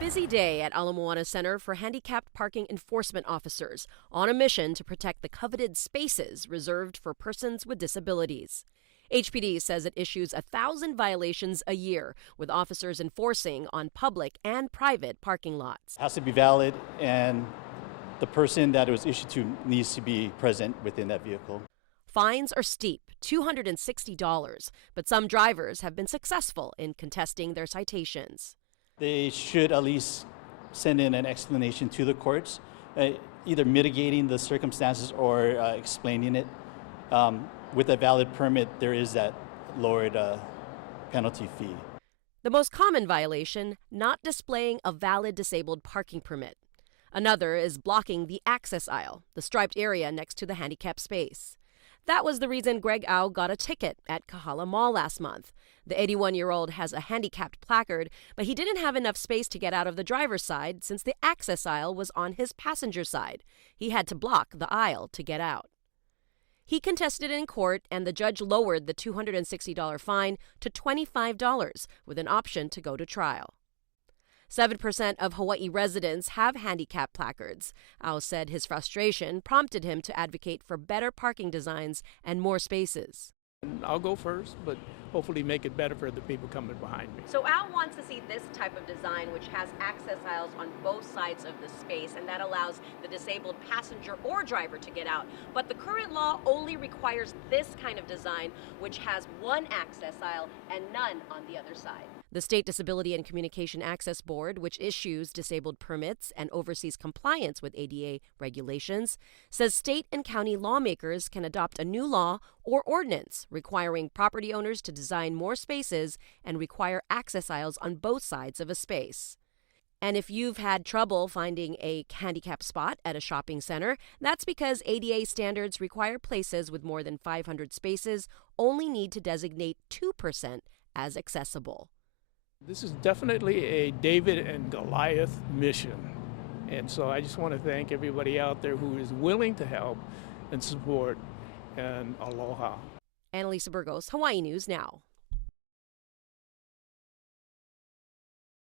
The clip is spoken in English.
busy day at Moana Center for handicapped parking enforcement officers on a mission to protect the coveted spaces reserved for persons with disabilities. HPD says it issues 1,000 violations a year, with officers enforcing on public and private parking lots. It has to be valid, and the person that it was issued to needs to be present within that vehicle. Fines are steep, $260, but some drivers have been successful in contesting their citations. They should at least send in an explanation to the courts, either mitigating the circumstances or explaining it. With a valid permit, there is that lowered penalty fee. The most common violation, not displaying a valid disabled parking permit. Another is blocking the access aisle, the striped area next to the handicap space. That was the reason Greg Au got a ticket at Kahala Mall last month. The 81-year-old has a handicapped placard, but he didn't have enough space to get out of the driver's side since the access aisle was on his passenger side. He had to block the aisle to get out. He contested in court, and the judge lowered the $260 fine to $25 with an option to go to trial. 7% of Hawaii residents have handicap placards. Au said his frustration prompted him to advocate for better parking designs and more spaces. I'll go first, but hopefully make it better for the people coming behind me. So Al wants to see this type of design, which has access aisles on both sides of the space, and that allows the disabled passenger or driver to get out. But the current law only requires this kind of design, which has one access aisle and none on the other side. The State Disability and Communication Access Board, which issues disabled permits and oversees compliance with ADA regulations, says state and county lawmakers can adopt a new law or ordinance requiring property owners to design more spaces and require access aisles on both sides of a space. And if you've had trouble finding a handicap spot at a shopping center, that's because ADA standards require places with more than 500 spaces only need to designate 2% as accessible. This is definitely a David and Goliath mission. And so I just want to thank everybody out there who is willing to help and support, and aloha. Annalisa Burgos, Hawaii News Now.